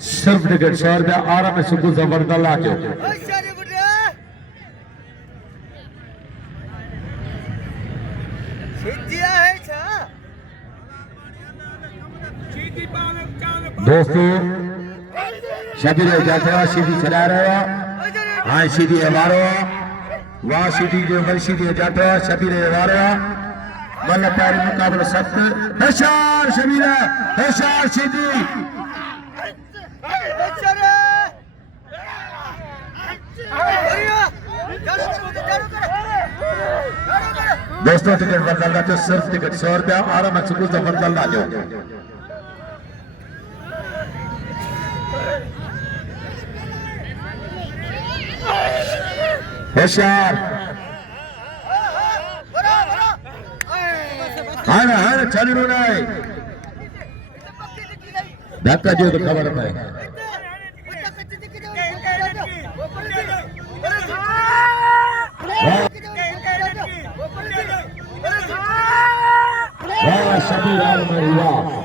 सिर्फ टिकट 100 रुपया आराम में सुबह जबरदस्त लाजो दोस्तों शबीर जाते हो सीधी चला रहे हो हाँ सीधी हमारो वाह सीधी जो मर सीधी जाते हो शबीर हमारे मतलब पैर मुकाबला सख्त होशियार शबीर होशियार सीधी दोस्तों टिकट बदलना तो सिर्फ टिकट 100 रुपया आराम में सुबह जबरदस्त लाजो होशियार हाँ चल रहा है धक्का जो तो खबर है वाह शबीर आलम वाह